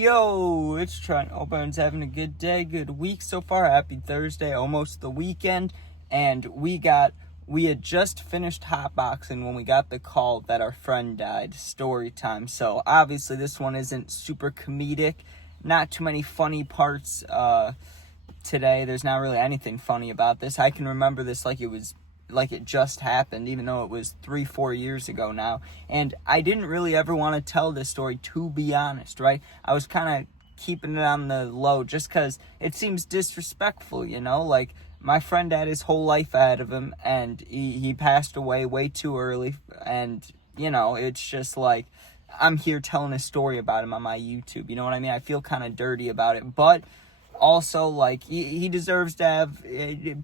Yo, it's Trent. Hope everyone's having a good day, good week so far. Happy Thursday, almost the weekend. And we had just finished hotboxing when we got the call that our friend died, Storytime. So obviously this one isn't super comedic, not too many funny parts today. There's not really anything funny about this. I can remember this like it just happened, even though it was 3-4 years ago now. And I didn't really ever want to tell this story, to be honest, right? I was kind of keeping it on the low just because it seems disrespectful, like my friend had his whole life ahead of him and he passed away way too early. And it's just like I'm here telling a story about him on my YouTube, you know what I mean? I feel kind of dirty about it, but also, like, he deserves to have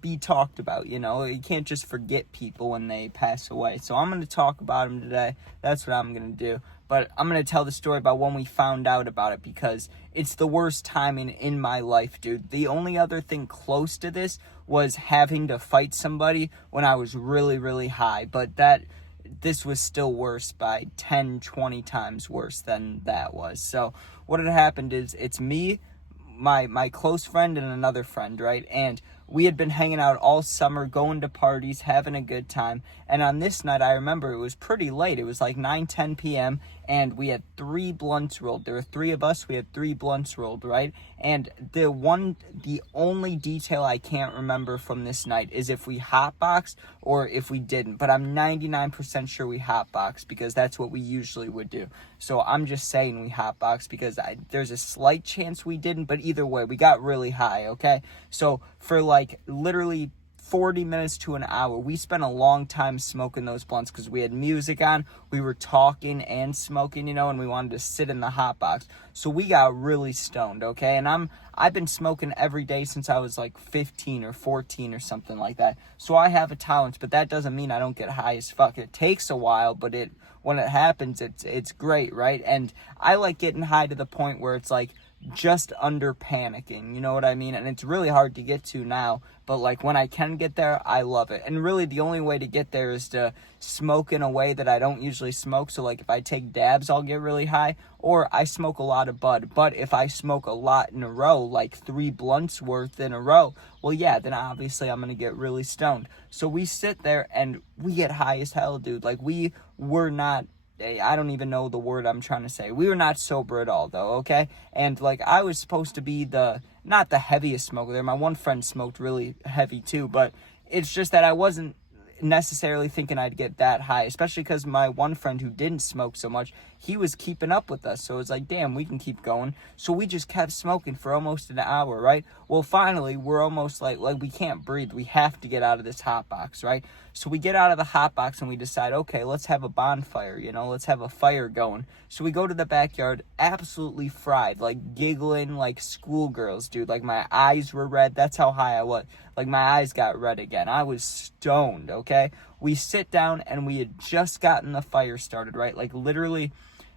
be talked about, You can't just forget people when they pass away. So I'm going to talk about him today. That's what I'm going to do. But I'm going to tell the story about when we found out about it because it's the worst timing in my life, dude. The only other thing close to this was having to fight somebody when I was really, really high. But this was still worse by 10, 20 times worse than that was. So what had happened is it's me, my close friend, and another friend, right? And we had been hanging out all summer, going to parties, having a good time. And on this night, I remember it was pretty late. It was like 9-10 p.m. and we had 3 blunts rolled. There were 3 of us. We had 3 blunts rolled, right? And the only detail I can't remember from this night is if we hotboxed or if we didn't. But I'm 99% sure we hotboxed because that's what we usually would do. So I'm just saying we hotboxed because there's a slight chance we didn't. But either way, we got really high, okay? So for like literally 40 minutes to an hour, we spent a long time smoking those blunts because we had music on, we were talking and smoking, and we wanted to sit in the hot box. So we got really stoned, okay? And I've been smoking every day since I was like 15 or 14 or something like that. So I have a tolerance, but that doesn't mean I don't get high as fuck. It takes a while, but when it happens, it's great, right? And I like getting high to the point where it's like just under panicking, you know what I mean? And it's really hard to get to now, but like when I can get there, I love it. And really the only way to get there is to smoke in a way that I don't usually smoke. So like if I take dabs, I'll get really high, or I smoke a lot of bud. But if I smoke a lot in a row, like 3 blunts worth in a row, well, yeah, then obviously I'm going to get really stoned. So we sit there and we get high as hell, dude. Like we were not, I don't even know the word I'm trying to say. We were not sober at all, though, okay? And, like, I was supposed to be not the heaviest smoker there. My one friend smoked really heavy, too. But it's just that I wasn't necessarily thinking I'd get that high, especially because my one friend who didn't smoke so much, he was keeping up with us. So it's like, damn, we can keep going. So we just kept smoking for almost an hour, right? Well, finally, we're almost like we can't breathe. We have to get out of this hot box, right? So we get out of the hot box and we decide, okay, let's have a bonfire, let's have a fire going. So we go to the backyard, absolutely fried, like giggling like schoolgirls, dude. Like my eyes were red. That's how high I was. Like my eyes got red again. I was stoned, okay? We sit down and we had just gotten the fire started, right? Like literally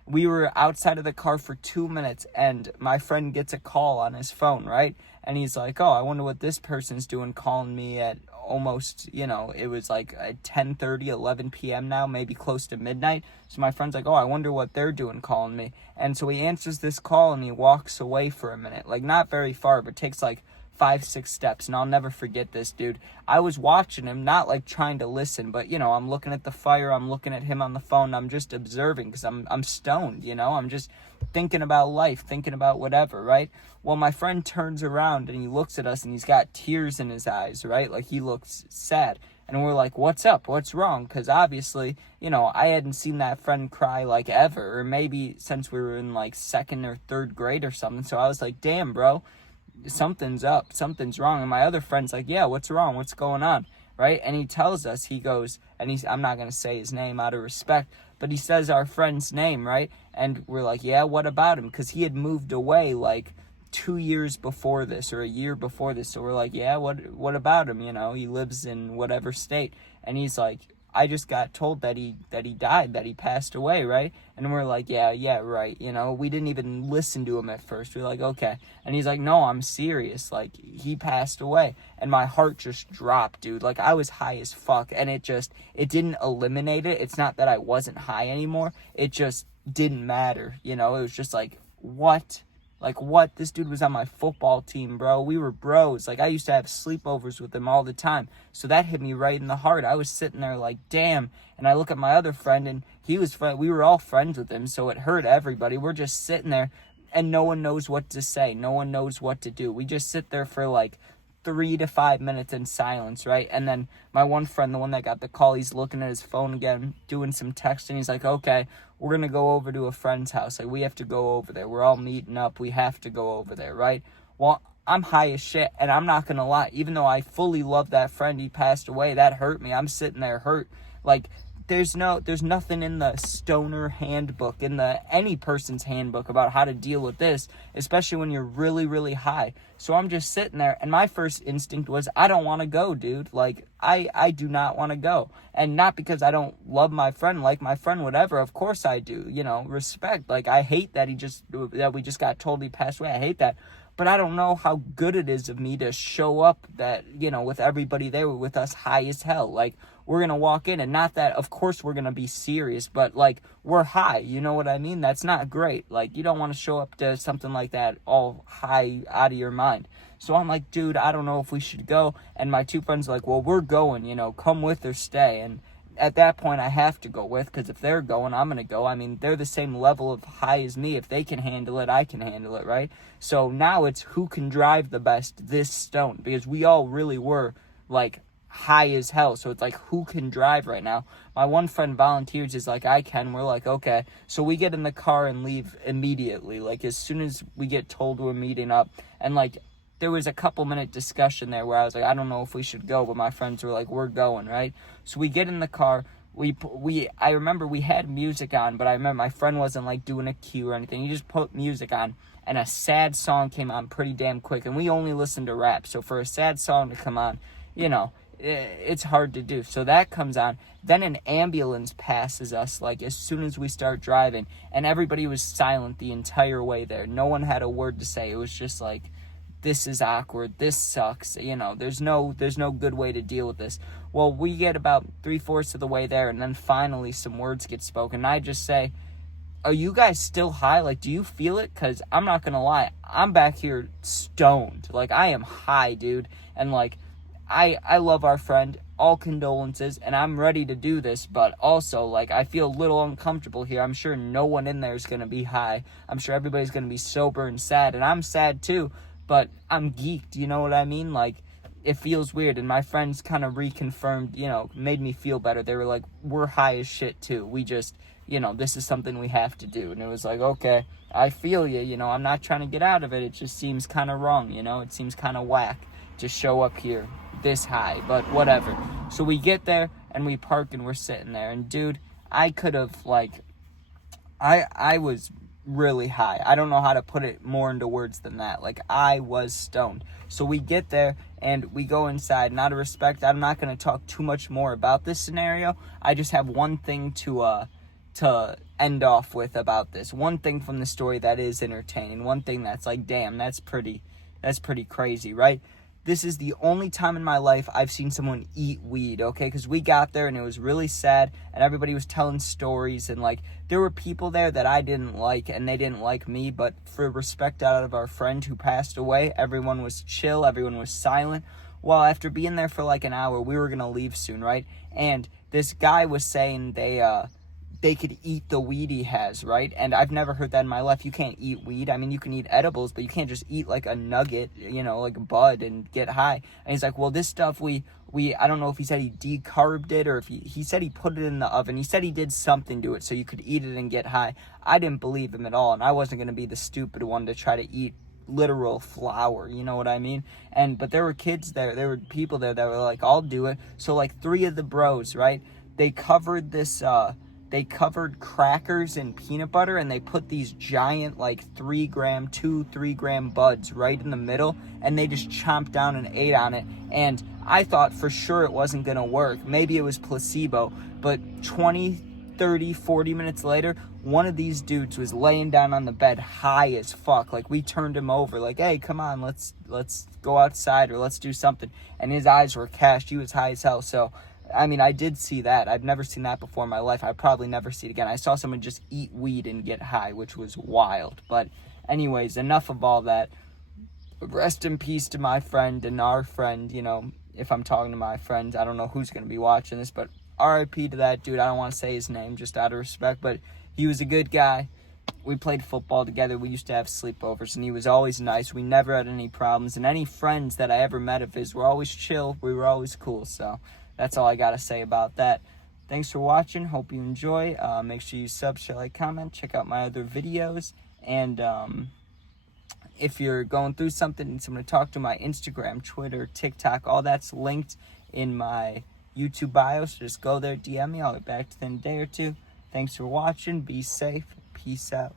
we were outside of the car for 2 minutes and my friend gets a call on his phone, right? And he's like, oh, I wonder what this person's doing calling me at almost, it was like at 10:30, 11 p.m. now, maybe close to midnight. So my friend's like, oh, I wonder what they're doing calling me. And so he answers this call and he walks away for a minute, like not very far, but takes like 5-6 steps. And I'll never forget this, dude. I was watching him, not like trying to listen, but I'm looking at the fire, I'm looking at him on the phone, I'm just observing because I'm stoned, I'm just thinking about life, thinking about whatever, right? Well, my friend turns around and he looks at us and he's got tears in his eyes, right? Like he looks sad. And we're like, what's up? What's wrong? Because obviously, I hadn't seen that friend cry like ever, or maybe since we were in like 2nd or 3rd grade or something. So I was like, damn, bro, something's up, something's wrong. And my other friend's like, yeah, what's wrong? What's going on? Right? And he tells us, he goes, and I'm not going to say his name out of respect, but he says our friend's name, right? And we're like, yeah, what about him? Because he had moved away like 2 years before this or a year before this. So we're like, yeah, what about him? He lives in whatever state. And he's like, I just got told that he died, that he passed away, right? And we're like, yeah, right. We didn't even listen to him at first. We're like, okay. And he's like, no, I'm serious. Like, he passed away. And my heart just dropped, dude. Like, I was high as fuck. And it didn't eliminate it. It's not that I wasn't high anymore. It just didn't matter. It was just like, what Like, what? This dude was on my football team, bro. We were bros. Like, I used to have sleepovers with him all the time. So that hit me right in the heart. I was sitting there like, damn. And I look at my other friend, and we were all friends with him, so it hurt everybody. We're just sitting there, and no one knows what to say. No one knows what to do. We just sit there for like 3 to 5 minutes in silence, right? And then my one friend, the one that got the call, he's looking at his phone again, doing some texting. He's like, okay, we're going to go over to a friend's house. Like, we have to go over there. We're all meeting up. We have to go over there, right? Well, I'm high as shit, and I'm not going to lie. Even though I fully love that friend, he passed away, that hurt me. I'm sitting there hurt. Like, there's nothing in the stoner handbook, in any person's handbook about how to deal with this, especially when you're really, really high. So I'm just sitting there, and my first instinct was, I don't want to go, dude. Like, I do not want to go. And not because I don't love my friend, like my friend, whatever. Of course I do, respect. Like, I hate that that we just got told he passed away. I hate that. But I don't know how good it is of me to show up that, with everybody there with us high as hell. Like, we're going to walk in, and not that, of course, we're going to be serious, but, like, we're high. You know what I mean? That's not great. Like, you don't want to show up to something like that all high out of your mind. So I'm like, dude, I don't know if we should go. And my two friends are like, well, we're going, come with or stay. And at that point, I have to go with, because if they're going, I'm going to go. I mean, they're the same level of high as me. If they can handle it, I can handle it, right? So now it's who can drive the best this stone, because we all really were, like, high as hell. So it's like, who can drive right now? My one friend volunteers, is like, I can. We're like, okay. So we get in the car and leave immediately, like, as soon as we get told we're meeting up. And, like, there was a couple minute discussion there where I was like, I don't know if we should go, but my friends were like, we're going, right? So we get in the car. I remember we had music on, but I remember my friend wasn't like doing a cue or anything. He just put music on, and a sad song came on pretty damn quick. And we only listen to rap, so for a sad song to come on, it's hard to do. So that comes on. Then an ambulance passes us, like, as soon as we start driving, and everybody was silent the entire way there. No one had a word to say. It was just like, this is awkward, this sucks, there's no good way to deal with this. Well, we get about 3/4 of the way there, and then finally some words get spoken, and I just say, are you guys still high? Like, do you feel it? Because I'm not gonna lie, I'm back here stoned. Like, I am high, dude, and, like, I love our friend, all condolences, and I'm ready to do this, but also, like, I feel a little uncomfortable here. I'm sure no one in there is gonna be high. I'm sure everybody's gonna be sober and sad, and I'm sad too. But I'm geeked, you know what I mean? Like, it feels weird, and my friends kind of reconfirmed, made me feel better. They were like, we're high as shit too. We just, this is something we have to do. And it was like, okay, I feel you, I'm not trying to get out of it. It just seems kind of wrong, it seems kind of whack to show up here this high, but whatever. So we get there, and we park, and we're sitting there. And, dude, I could have, like, I was really high. I don't know how to put it more into words than that. Like, I was stoned. So we get there, and we go inside. And out of respect, I'm not going to talk too much more about this scenario. I just have one thing to end off with about this. One thing from the story that is entertaining. One thing that's like, damn, that's pretty crazy, right? This is the only time in my life I've seen someone eat weed, okay? Because we got there, and it was really sad, and everybody was telling stories, and, like, there were people there that I didn't like, and they didn't like me, but for respect out of our friend who passed away, everyone was chill, everyone was silent. Well, after being there for, like, an hour, we were going to leave soon, right? And this guy was saying they could eat the weed he has, right? And I've never heard that in my life. You can't eat weed. I mean, you can eat edibles, but you can't just eat, like, a nugget, like a bud and get high. And he's like, well, this stuff, I don't know if he said he decarbed it, or if he said he put it in the oven. He said he did something to it so you could eat it and get high. I didn't believe him at all, and I wasn't going to be the stupid one to try to eat literal flour, you know what I mean? But there were kids there, there were people there that were like, I'll do it. So, like, 3 of the bros, right? They covered they covered crackers in peanut butter, and they put these giant, like, 3 gram buds right in the middle, and they just chomped down and ate on it. And I thought for sure it wasn't gonna work. Maybe it was placebo, but 20, 30, 40 minutes later, one of these dudes was laying down on the bed high as fuck. Like, we turned him over, like, hey, come on, let's go outside, or let's do something. And his eyes were cashed. He was high as hell. So, I mean, I did see that. I've never seen that before in my life. I probably never see it again. I saw someone just eat weed and get high, which was wild. But anyways, enough of all that. Rest in peace to my friend and our friend. If I'm talking to my friends, I don't know who's going to be watching this, but RIP to that dude. I don't want to say his name just out of respect, but he was a good guy. We played football together. We used to have sleepovers, and he was always nice. We never had any problems, and any friends that I ever met of his were always chill. We were always cool, so that's all I got to say about that. Thanks for watching. Hope you enjoy. Make sure you sub, share, like, comment. Check out my other videos, and if you're going through something, need someone to talk to, my Instagram, Twitter, TikTok, all that's linked in my YouTube bio, so just go there, DM me. I'll get back to you in a day or two. Thanks for watching. Be safe. Peace out.